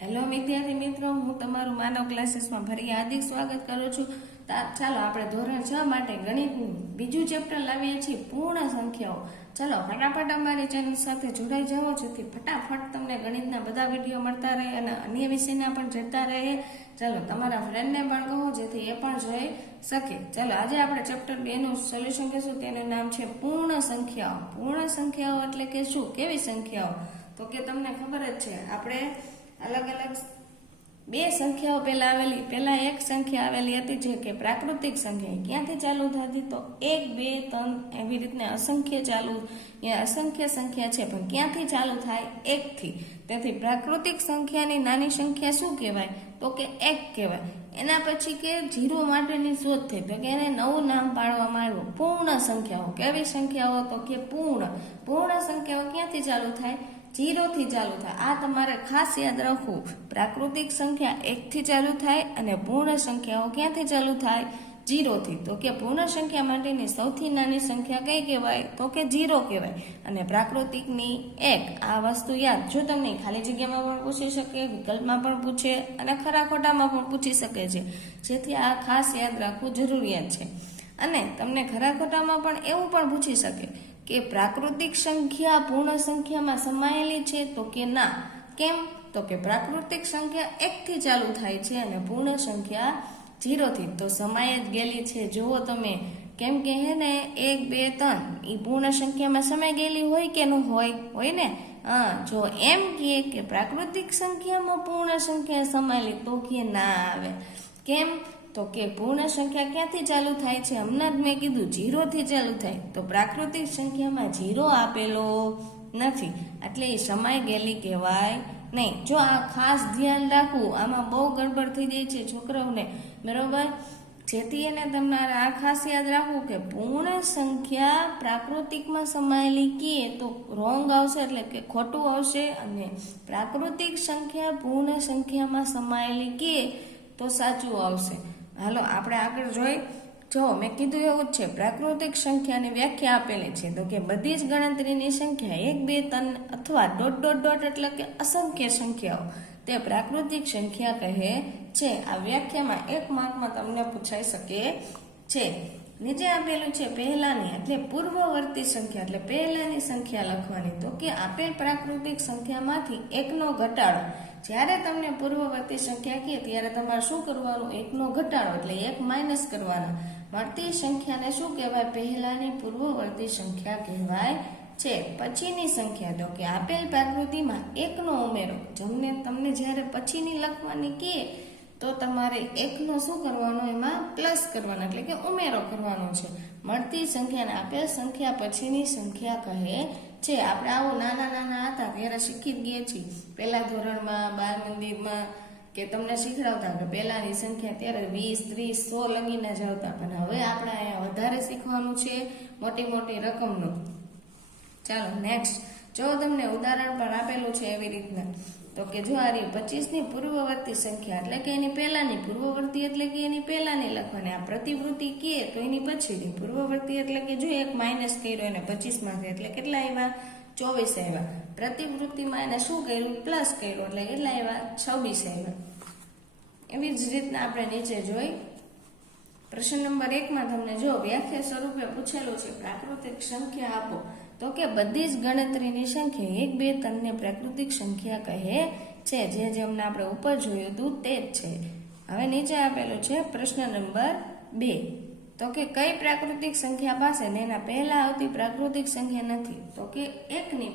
Hello વિદ્યાર્થી મિત્રો, હું તમારું માનવ ક્લાસીસમાં ફરી હાર્દિક સ્વાગત કરું છું. ચાલો આપણે ધોરણ 6 માટે ગણિતનું બીજું ચેપ્ટર લાવીએ છીએ, પૂર્ણ સંખ્યાઓ. ચાલો ફટાફટ અમારી ચેનલ સાથે જોડાઈ જાઓ, જેથી ફટાફટ તમને ગણિતના બધા વિડીયો મળતા રહે અને અન્ય વિષયના પણ જતા રહે. ચાલો તમારા ફ્રેન્ડને પણ કહો, જેથી એ પણ જોઈ શકે. ચાલો આજે આપણે ચેપ્ટર 2 નું સોલ્યુશન કહીશું. તેનું નામ છે પૂર્ણ સંખ્યાઓ. પૂર્ણ સંખ્યાઓ એટલે કે શું, કેવી સંખ્યાઓ? તો કે તમને ખબર જ છે, આપણે અલગ અલગ બે સંખ્યાઓ પહેલા એક સંખ્યા આવેલી હતી, જે કે પ્રાકૃતિક સંખ્યા. ક્યાંથી ચાલુ થતી? તો 1, 2, 3 એવી રીતના અસંખ્ય સંખ્યા છે, પણ ક્યાંથી ચાલુ થાય? 1 થી. તેથી પ્રાકૃતિક સંખ્યાની નાની સંખ્યા શું કહેવાય? તો કે 1 કહેવાય. એના પછી કે 0 માટેની શોધ થઈ, તો કે એને નવું નામ પાડવામાં આવ્યું, પૂર્ણ સંખ્યાઓ. કેવી સંખ્યાઓ? તો કે પૂર્ણ સંખ્યાઓ ક્યાંથી ચાલુ થાય? 0 થી ચાલુ થાય. આ તમારે ખાસ યાદ રાખવું. પ્રાકૃતિક સંખ્યા 1 થી ચાલુ થાય અને પૂર્ણ સંખ્યાઓ ક્યાંથી ચાલુ થાય? 0 થી. તો કે પૂર્ણ સંખ્યા માટેની સૌથી નાની સંખ્યા કઈ કહેવાય? તો કે 0 કહેવાય. અને પ્રાકૃતિકની 1. આ વસ્તુ યાદ, જો તમને ખાલી જગ્યામાં પણ પૂછી શકે, વિકલ્પમાં પણ પૂછે અને ખરા ખોટામાં પણ પૂછી શકે છે, જેથી આ ખાસ યાદ રાખવું જરૂરિયાત છે. અને તમને ખરા ખોટામાં પણ એવું પણ પૂછી શકે કે પ્રાકૃતિક સંખ્યા પૂર્ણ સંખ્યામાં સમાયેલી છે? તો કે ના. કેમ? તો કે પ્રાકૃતિક સંખ્યા 1 થી ચાલુ થાય છે અને પૂર્ણ સંખ્યા 0 થી. તો સમાય જ ગયેલી છે, જુઓ તમે. કેમ કે હે ને 1, 2, 3 એ પૂર્ણ સંખ્યામાં સમાઈ ગયેલી હોય કે ન હોય ને? જો એમ કે પ્રાકૃતિક સંખ્યામાં પૂર્ણ સંખ્યા સમાયેલી, તો કે ના આવે. કેમ? તો કે પૂર્ણ સંખ્યા ક્યાંથી ચાલુ થાય છે? હમણાં જ મેં કીધું 0 થી ચાલુ થાય. તો પ્રાકૃતિક સંખ્યામાં 0 આપેલો નથી, એટલે એ સમાઈ ગયેલી કહેવાય નહીં. જો આ ખાસ ધ્યાન રાખવું, આમાં બહુ ગડબડ થઈ જાય છે છોકરાઓને, બરોબર? જેથી એને તમારે આ ખાસ યાદ રાખવું કે પૂર્ણ સંખ્યા પ્રાકૃતિકમાં સમાયેલી કીએ તો રોંગ આવશે, એટલે કે ખોટું આવશે. અને પ્રાકૃતિક સંખ્યા પૂર્ણ સંખ્યામાં સમાયેલી કીએ તો સાચું આવશે. હાલો આપણે આગળ જોઈ. જો મેં કીધું એવું જ છે, પ્રાકૃતિક સંખ્યાની વ્યાખ્યા આપેલી છે. તો કે બધી જ ગણતરીની સંખ્યા 1, 2, 3 અથવા ... એટલે કે અસંખ્ય સંખ્યાઓ તે પ્રાકૃતિક સંખ્યા કહે છે. આ વ્યાખ્યામાં 1 માર્કમાં તમને પૂછાઈ શકે છે. નીચે આપેલું છે પહેલાની એટલે પૂર્વવર્તી સંખ્યા, એટલે પહેલાની સંખ્યા લખવાની. તો કે આપેલ પ્રાકૃતિક સંખ્યામાંથી 1 નો ઘટાડો. જ્યારે તમને પૂર્વવર્તી સંખ્યા કહે ત્યારે તમારે શું કરવાનું? 1 નો ઘટાડો એટલે 1 માઇનસ કરવાના. મળતી સંખ્યાને શું કહેવાય? પહેલાની પૂર્વવર્તી સંખ્યા કહેવાય છે. પછીની સંખ્યા, તો કે આપેલ પ્રાકૃતિમાં 1 નો ઉમેરો. તમને જ્યારે પછીની લખવાની કહે તો તમારે 1 નો શું કરવાનો? એમાં પ્લસ કરવાનો, એટલે કે ઉમેરો કરવાનો છે. મળતી સંખ્યાને આપેલ સંખ્યા પછીની સંખ્યા કહે છે. આપણે આવું નાના હતા ત્યારે શીખી જ ગયા છીએ. પહેલા ધોરણમાં, બાળ મંદિરમાં કે તમને શીખડાવતા કે પહેલાની સંખ્યા ત્યારે 20, 30, 100 લગીને જ આવતા. પણ હવે આપણે અહીંયા વધારે શીખવાનું છે, મોટી રકમનું. ચાલો નેક્સ્ટ. જો તમને ઉદાહરણ પણ આપેલું છે એવી રીતના, તો કે જો આ 25 ની પૂર્વવર્તી સંખ્યા, એટલે કે એની પહેલાની. પૂર્વવર્તી એટલે કે એની પહેલાની લખવાની. આ પ્રતિવૃત્તિ કહે તો એની પછીની. પૂર્વવર્તી એટલે કે જો એક માઇનસ કર્યો એને 25 માંથી, એટલે કેટલા આવ્યા? 24 આવ્યા. પ્રતિવૃત્તિમાં એને શું કર્યું? પ્લસ કર્યો, એટલે કેટલા આવ્યા? 26 આવ્યા. એવી જ રીતના આપણે નીચે જોઈ. પ્રશ્ન નંબર 1 માં તમને જો વ્યાખ્યા સ્વરૂપે પૂછેલું છે, પ્રાકૃતિક સંખ્યા આપો. તો કે બધી જ ગણતરીની સંખ્યા 1, 2, 3 ને પ્રાકૃતિક સંખ્યા કહે છે. જેમને આપણે ઉપર જોયું હતું તે જ છે. હવે નીચે આપેલું છે પ્રશ્ન નંબર 2. તો કે કઈ પ્રાકૃતિક સંખ્યા પાસે ને એના પહેલા આવતી પ્રાકૃતિક સંખ્યા નથી? તો કે 1 ની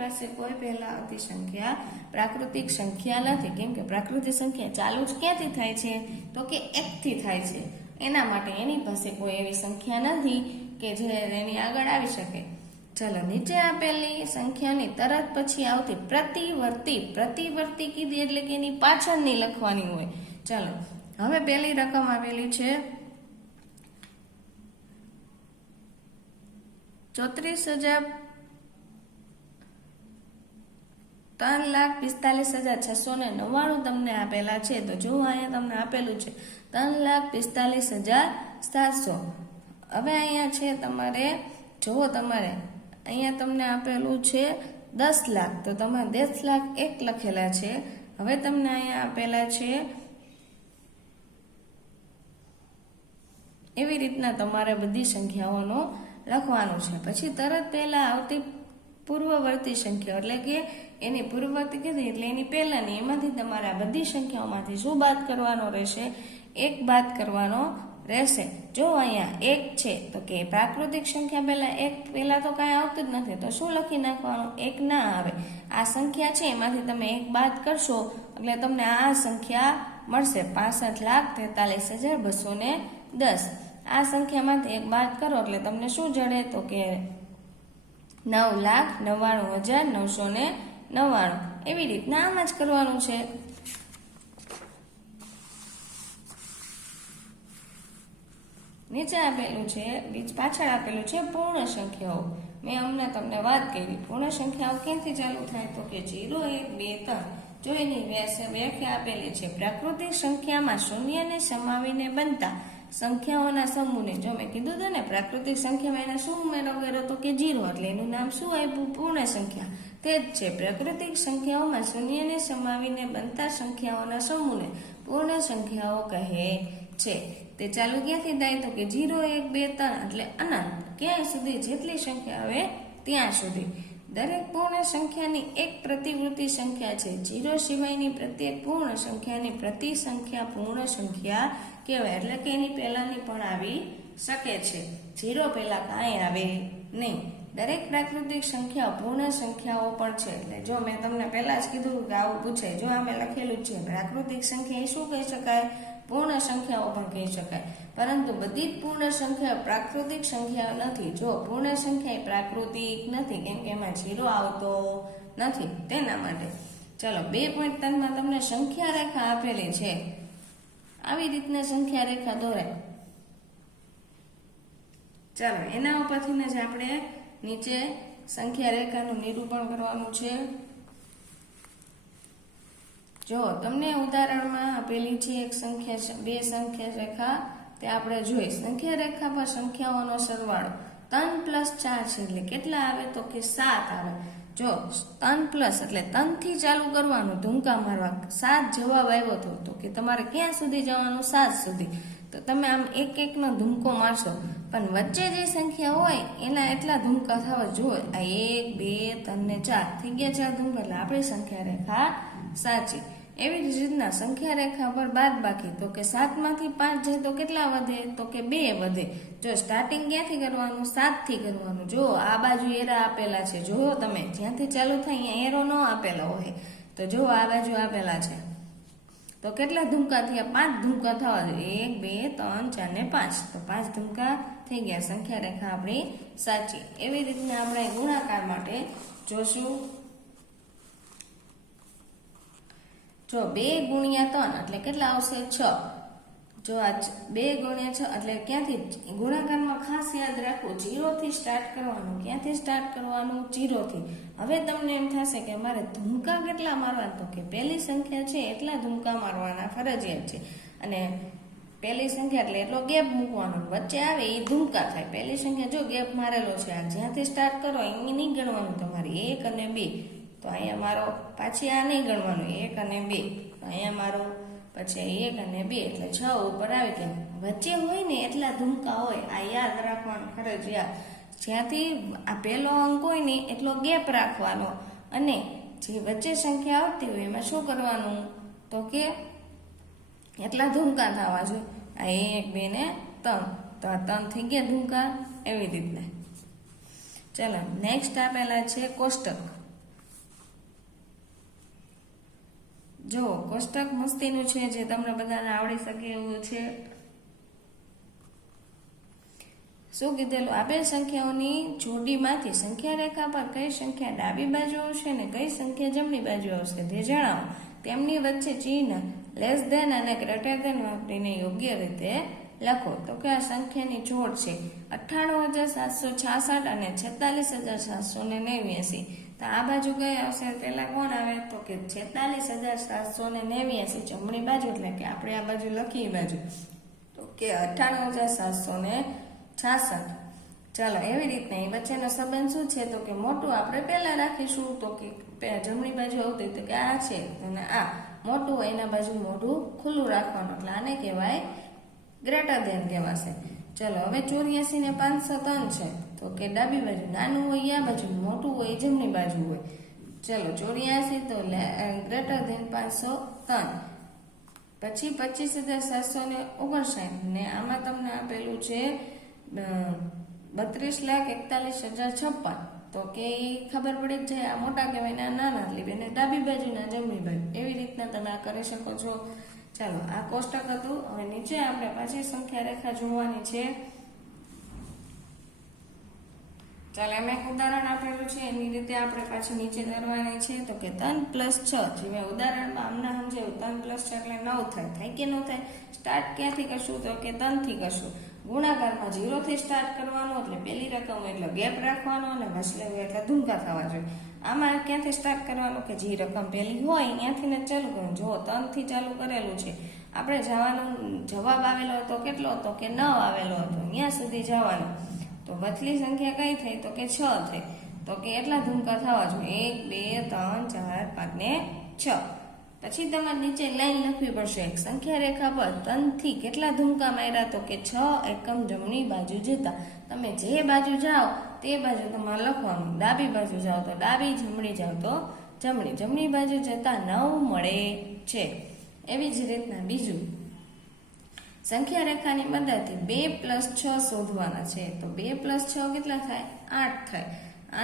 પાસે કોઈ પહેલા આવતી સંખ્યા પ્રાકૃતિક સંખ્યા નથી. કેમ કે પ્રાકૃતિક સંખ્યા ચાલુ જ ક્યાંથી થાય છે? તો કે 1 થી થાય છે. એના માટે એની પાસે કોઈ એવી સંખ્યા નથી કે જે એની આગળ આવી શકે. ચાલો નીચે આપેલી સંખ્યાની તરત પછી આવતી પ્રતિવર્તી કીધી એટલે કે એની પાછળની લખવાની હોય. ચાલો હવે પહેલી રકમ આપેલી છે 3,45,699 તમને આપેલા છે. તો જો અહીંયા તમને આપેલું છે 3,45,700. હવે અહીંયા છે તમારે, જો તમારે અહીંયા તમને આપેલું છે 10 લાખ, તો તમારે 10 લાખ 1 લખેલા છે હવે તમને અહીંયા આપેલા છે, એવી રીતના તમારે બધી સંખ્યાઓનો લખવાનું છે. પછી તરત પહેલા આવતી પૂર્વવર્તી સંખ્યાઓ એટલે કે એની પૂર્વવર્તી કીધી એટલે એની પહેલાની, એમાંથી તમારે આ બધી સંખ્યાઓમાંથી શું બાદ કરવાનો રહેશે? 1 બાદ કરવાનો રહેશે. જો અહીંયા 1 છે તો કે પ્રાકૃતિક સંખ્યા પહેલા તો કાંઈ આવતું જ નથી, તો શું લખી નાખવાનું? 1 ના આવે. આ સંખ્યા છે એમાંથી તમે 1 બાદ કરશો એટલે તમને આ સંખ્યા મળશે, 65,43,210. આ સંખ્યામાંથી 1 બાદ કરો એટલે તમને શું જડે? તો કે 9,99,999. એવી રીતના આમ જ કરવાનું છે. નીચે આપેલું છે, પાછળ આપેલું છે પૂર્ણ સંખ્યાઓ. મેં અમને તમને વાત કરી, પૂર્ણ સંખ્યાઓ ક્યાંથી ચાલુ થાય? તો કે 0, 1, 2, 3. જો એની વ્યાખ્યા આપેલી છે, પ્રાકૃતિક સંખ્યામાં શૂન્યને સમાવીને બનતા સંખ્યાઓના સમૂહને. જો મેં કીધું હતું ને, પ્રાકૃતિક સંખ્યામાં એને શું ઉમેરો કર્યો? તો કે 0, એટલે એનું નામ શું આપ્યું? પૂર્ણ સંખ્યા. તે જ છે, પ્રાકૃતિક સંખ્યાઓમાં શૂન્યને સમાવીને બનતા સંખ્યાઓના સમૂહને પૂર્ણ સંખ્યાઓ કહે છે. તે ચાલુ ક્યાંથી થાય? તો કે 0, 1, 2, 3 એટલે અનંત, ક્યાં સુધી? જેટલી સંખ્યા આવે ત્યાં સુધી. દરેક પૂર્ણ સંખ્યાની એક પ્રતિવૃત્તિ સંખ્યા છે. 0 સિવાયની પ્રત્યેક પૂર્ણ સંખ્યાની પ્રતિ સંખ્યા પૂર્ણ સંખ્યા કહેવાય. એટલે કે એની પહેલાની પણ આવી શકે છે, 0 પહેલા કાંઈ આવે નહીં. દરેક પ્રાકૃતિક સંખ્યાઓ પૂર્ણ સંખ્યાઓ પણ છે. એટલે જો મેં તમને પહેલા જ કીધું કે આવું પૂછાય, જો આમે લખેલું છે પ્રાકૃતિક સંખ્યા, એ શું કહી શકાય? પૂર્ણ સંખ્યાઓ પણ કહી શકાય. પરંતુ બધી જ પૂર્ણ સંખ્યા પ્રાકૃતિક સંખ્યા નથી. જો પૂર્ણ સંખ્યા એ પ્રાકૃતિક નથી, કેમ કે એમાં 0 આવતો નથી, તેના માટે. ચલો 2.3 તમને સંખ્યા રેખા આપેલી છે, આવી રીતના સંખ્યા રેખા દોરાય. ચાલો એના ઉપરથી જ આપણે નીચે સંખ્યા રેખાનું નિરૂપણ કરવાનું છે. જો તમને ઉદાહરણમાં આપેલી છે એક સંખ્યા, 2 સંખ્યા રેખા, તે આપણે જોઈ. સંખ્યા રેખા પર સંખ્યાઓનો સરવાળો 3 + 4 છે એટલે કેટલા આવે? તો કે 7 આવે. જો 3 + એટલે 3 થી ચાલુ કરવાનું, ધૂમકા મારવા. 7 જવાબ આવ્યો હતો તો કે તમારે ક્યાં સુધી જવાનું? 7 સુધી. તો તમે આમ એક એકનો ધૂમકો મારશો, પણ વચ્ચે જે સંખ્યા હોય એના એટલા ધૂમકા થવા જોઈએ. આ 1, 2, 3 ને 4 થઈ ગયા 4 ધૂમકા, એટલે આપણી સંખ્યા રેખા સાચી. એવી જ રીતના સંખ્યા રેખા પર બાદબાકી, તો કે 7 માંથી 5 જાય તો કેટલા વધે? તો કે 2 વધે. જો સ્ટાર્ટિંગ ક્યાંથી કરવાનું? 7 થી કરવાનું. જો આ બાજુ એરા આપેલા છે, જોયો તમે, જ્યાંથી ચાલુ થાય અહીંયા એરો ન આપેલો હોય, તો જો આ બાજુ આપેલા છે, તો કેટલા ધૂમકા થયા? 5 ધૂમકા થવા જોઈએ. 1, 2, 3, 4 ને 5, તો 5 ધૂમકા થઈ ગયા. સંખ્યા રેખા આપણી સાચી. એવી રીતના આપણે ગુણાકાર માટે જોશું. જો 2 × 3 એટલે કેટલા આવશે? 6. જો આ 2 × 6 એટલે ક્યાંથી? ગુણાકારમાં ખાસ યાદ રાખવું, 0 થી સ્ટાર્ટ કરવાનું. ક્યાંથી સ્ટાર્ટ કરવાનું? 0 થી. હવે તમને એમ થશે કે મારે ધૂમકા કેટલા મારવા? તો કે પહેલી સંખ્યા છે એટલા ધૂમકા મારવાના ફરજિયાત છે. અને પહેલી સંખ્યા એટલે એટલો ગેપ મૂકવાનો, વચ્ચે આવે એ ધૂમકા થાય. પહેલી સંખ્યા જો ગેપ મારેલો છે, આ જ્યાંથી સ્ટાર્ટ કરો અહીં નહીં ગણવાનું તમારે, 1 અને 2. તો અહીંયા મારો, પાછી આ નહીં ગણવાનું, 1 અને 2. તો અહીંયા મારો પછી 1 અને 2 એટલે 6 ઉપર આવી ગયા. વચ્ચે હોય ને એટલા ધૂમકા હોય, આ યાદ રાખવાનું ફરજિયાત. જ્યાંથી આ પહેલો અંક હોય ને એટલો ગેપ રાખવાનો, અને જે વચ્ચે સંખ્યા આવતી હોય એમાં શું કરવાનું? તો કે એટલા ધૂમકા થવા જોઈએ. આ 1, 2 ને 3, તો આ 3 થઈ ગયા ધૂમકા. એવી રીતના. ચાલો નેક્સ્ટ આપેલા છે કોષ્ટક. જો કોષ્ટક મસ્તીનું છે, જે તમને બધાને આવડી શકે એવું છે. શું કીધેલું? આપેલ સંખ્યાઓની જોડીમાંથી સંખ્યા રેખા પર કઈ સંખ્યા ડાબી બાજુ આવશે ને કઈ સંખ્યા જમણી બાજુ આવશે તે જણાવો. તેમની વચ્ચે ચિહ્ન લેસ ધેન અને ગ્રેટર ધેન વાપરીને યોગ્ય રીતે લખો. તો કે આ સંખ્યાની જોડ છે 98,766 અને 46,789. તો આ બાજુ કઈ આવશે? પેલા કોણ આવે? તો કે 46,789 જમણી બાજુ, એટલે કે આપણે આ બાજુ લખી બાજુ, તો કે 98,766. ચાલો એવી રીતના એ વચ્ચેનો સંબંધ શું છે તો કે મોટું આપણે પહેલા રાખીશું તો કે જમણી બાજુ આવતું તો કે આ છે અને આ મોટું હોય એના બાજુ મોઢું ખુલ્લું રાખવાનું એટલે આને કહેવાય ગ્રેટર ધેન કહેવાશે. ચલો હવે 84 ને 503 છે તો કે ડાબી બાજુ નાનું હોય આ બાજુ મોટું હોય જમણી બાજુ હોય. ચલો 84 તો ગ્રેટર ધેન 503 પછી 25,759 ને આમાં તમને આપેલું છે 32,41,056 તો કે ખબર પડી જ જાય આ મોટા કહેવાય ને આ નાના લીધે અને ડાબી બાજુ ના જમણી બાજુ એવી રીતના તમે આ કરી શકો છો. ચાલો આ કોષ્ટક હતું. હવે નીચે આપણે પાછી સંખ્યા રેખા જોવાની છે. ચાલો એમ એક ઉદાહરણ આપેલું છે એની રીતે આપણે પાછી નીચે કરવાની છે તો કે 3 + 6 જેવા ઉદાહરણમાં અમને સમજાયું 3 + 6 એટલે 9 થાય કે ન થાય. સ્ટાર્ટ ક્યાંથી કરશું તો કે 3 થી કરશું. ગુણાકારમાં 0 થી સ્ટાર્ટ કરવાનો એટલે પહેલી રકમ એટલે ગેપ રાખવાનો અને વસલે હોય એટલે ધૂમકા થવા જોઈએ. આમાં ક્યાંથી સ્ટાર્ટ કરવાનું કે જે રકમ પહેલી હોય ત્યાંથી ને ચાલુ કરવાનું. જો 3 થી ચાલુ કરેલું છે આપણે જવાનું જવાબ આવેલો હતો કેટલો હતો કે 9 આવેલો હતો ત્યાં સુધી જવાનું તો વચલી સંખ્યા કઈ થઈ તો કે 6 થઈ તો કે એટલા ધૂમકા થવા જોઈએ 1 2 3 4 5 ને 6. પછી તમારે નીચે લાઈન લખવી પડશે એક સંખ્યા રેખા પર 3 થી કેટલા ધૂમકા માર્યા તો કે 6 એકમ જમણી બાજુ જતા. તમે જે બાજુ જાઓ તે બાજુ તમારે લખવાનું. ડાબી બાજુ જાઓ તો ડાબી, જમણી જાઓ તો જમણી. જમણી બાજુ જતા 9 મળે છે. એવી જ રીતના બીજું સંખ્યા રેખાની મદદથી 2 + 6 શોધવાના છે તો 2 + 6 કેટલા થાય 8 થાય.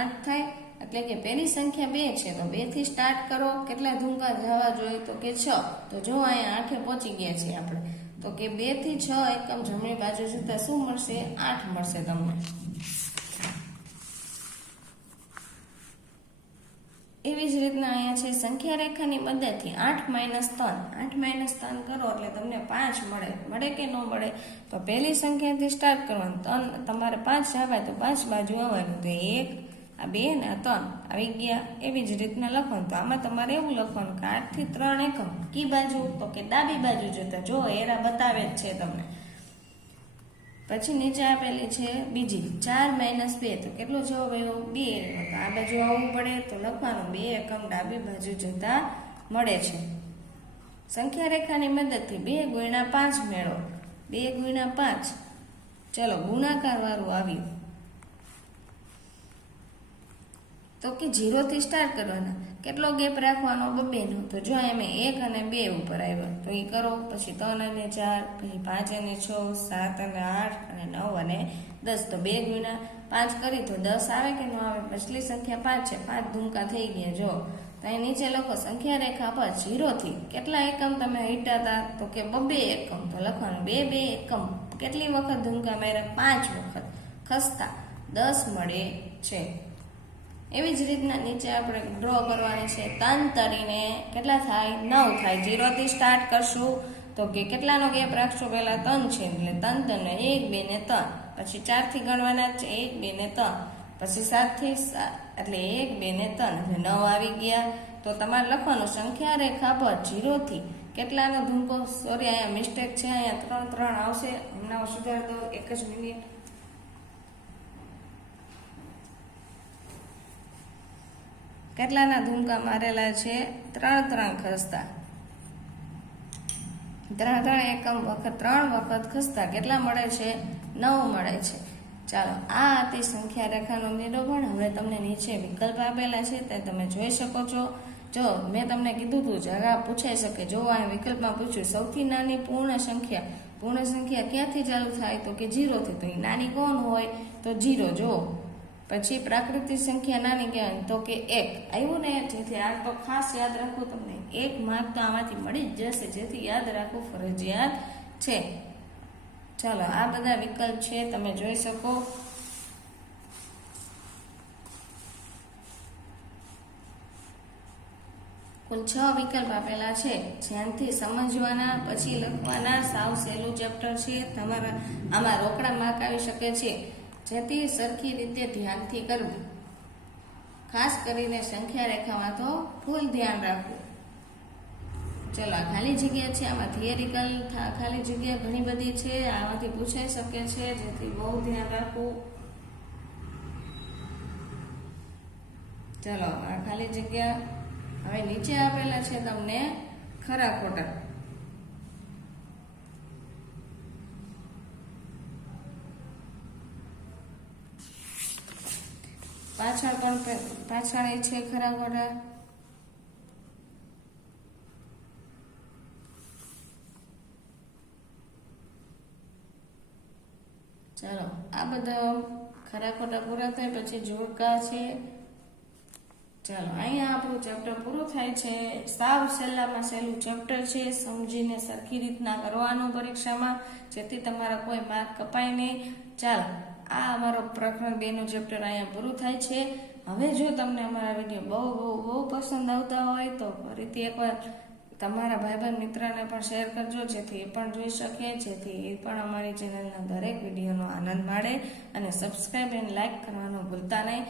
8 થાય એટલે કે પહેલી સંખ્યા 2 છે તો 2 થી સ્ટાર્ટ કરો. કેટલા ધૂમકા જવા જોઈએ તો કે 6 તો જો અહીંયા 8 પહોંચી ગયા છીએ આપણે તો કે 2 થી 6 એકમ જમણી બાજુ જતા શું મળશે 8 મળશે તમને. એવી જ રીતના અહીંયા છે સંખ્યા રેખાની મદદથી 8 - 3 8 - 3 કરો એટલે તમને 5 મળે કે ન મળે તો પહેલી સંખ્યાથી સ્ટાર્ટ કરવાનું. 3 તમારે 5 આવે તો 5 બાજુ આવવાનું તો 1 આ 2 ને આ 3 આવી ગયા. એવી જ રીતના લખવાનું. તો આમાં તમારે એવું લખવાનું કે 8 થી 3 એકમ કી બાજુ તો કે ડાબી બાજુ જતા. જો એરા બતાવે જ છે તમને. પછી નીચે આપેલી છે બીજી 4 - 2 તો કેટલો જવાબ આવ્યો 2. આ બાજુ આવવું પડે તો લખવાનું 2 એકમ ડાબી બાજુ જતા મળે છે. સંખ્યા રેખાની મદદથી 2 × 5 મેળવો. 2 × 5 ચલો ગુણાકાર વાળું આવ્યું તો કે 0 થી સ્ટાર્ટ કરવાના. કેટલો ગેપ રાખવાનો 2 નો તો જો એમ 1 અને 2 ઉપર આવ્યો તો એ કરો. પછી 3 અને 4 પછી 5 અને 6 7 અને 8 અને 9 અને 10 તો 2 × 5 કરી તો 10 આવે કે ન આવે. પછલી સંખ્યા 5 છે 5 ધૂમકા થઈ ગયા. જો તો અહીં નીચે લખો સંખ્યા રેખા પર 0 થી કેટલા એકમ તમે હટ્યા હતા તો કે 2 એકમ તો લખવાનું 2 એકમ કેટલી વખત ધૂમકા માર્યા 5 વખત ખસતા 10 મળે છે. એવી જ રીતના નીચે આપણે ડ્રો કરવાની છે. 3 તરીને કેટલા થાય 9 થાય. 0 થી સ્ટાર્ટ કરશું તો કે કેટલાનો ગેપ રાખશું પહેલા 3 છે એટલે 3 ને 1 2 ને 3 પછી 4 થી ગણવાના છે 1 2 ને 3 પછી 7 થી એટલે 1 2 ને 3 એટલે 9 આવી ગયા. તો તમારે લખવાનું સંખ્યા રેખા પર 0 થી કેટલાનો ધૂમકો સોરી અહીંયા મિસ્ટેક છે અહીંયા 3 3 આવશે. હમણાં સુધાર દો એક જ મિનિટ. કેટલાના ધૂમકા મારેલા છે 3 3 ખસતા 3 3 એકમ વખત 3 વખત ખસતા કેટલા મળે છે 9 મળે છે. ચાલો આ હતી સંખ્યા રેખાનું નિરૂપણ. હવે તમને નીચે વિકલ્પ આપેલા છે તે તમે જોઈ શકો છો. જો મેં તમને કીધું હતું જરા પૂછાઈ શકે. જો આ વિકલ્પમાં પૂછ્યું સૌથી નાની પૂર્ણ સંખ્યા ક્યાંથી ચાલુ થાય તો કે 0 થી. તો એ નાની કોણ હોય તો 0. જો પછી પ્રાકૃતિક સંખ્યા નાની કહેવાય તો કે 1 આવ્યું ને. જેથી આ તો ખાસ યાદ રાખવું. તમને 1 માર્ક તો આમાંથી મળી જ જશે જેથી યાદ રાખવું ફરજિયાત છે. ચાલો આ બધા વિકલ્પ છે તમે જોઈ શકો. કુલ 6 વિકલ્પ આપેલા છે. ધ્યાનથી સમજવાના પછી લખવાના. સાવ સહેલું ચેપ્ટર છે. તમારા આમાં રોકડા માર્ક આવી શકે છે જેથી સરખી રીતે ધ્યાનથી કરવું. ખાસ કરીને સંખ્યા રેખામાં તો ફૂલ ધ્યાન રાખવું. ચલો આ ખાલી જગ્યા છે. આમાં થિયરિકલ ખાલી જગ્યા ઘણી બધી છે. આમાંથી પૂછાઈ શકે છે જેથી બહુ ધ્યાન રાખવું. ચલો આ ખાલી જગ્યા હવે નીચે આપેલા છે તમને ખરા ખોટા. પાછળ પણ પાછળ એ છે ખરા ખોટા. ચાલો આ બધા ખરા ખોટા પૂરા થાય પછી જોડકા છે. ચાલો અહીંયા આપણું ચેપ્ટર પૂરું થાય છે. સાવ સહેલામાં સહેલું ચેપ્ટર છે. સમજીને સરખી રીતના કરવાનું પરીક્ષામાં, જેથી તમારા કોઈ માર્ક કપાય નહીં. ચાલો આ અમારો પ્રકરણ 2 નું ચેપ્ટર અહીંયા પૂરું થાય છે. હવે જો તમને અમારા વિડીયો બહુ બહુ બહુ પસંદ આવતા હોય તો ફરીથી એકવાર તમારા ભાઈબંધ મિત્રને પણ શેર કરજો, જેથી એ પણ જોઈ શકે, જેથી એ પણ અમારી ચેનલના દરેક વિડીયોનો આનંદ માણે. અને સબસ્ક્રાઈબ અને લાઈક કરવાનું ભૂલતા નહીં.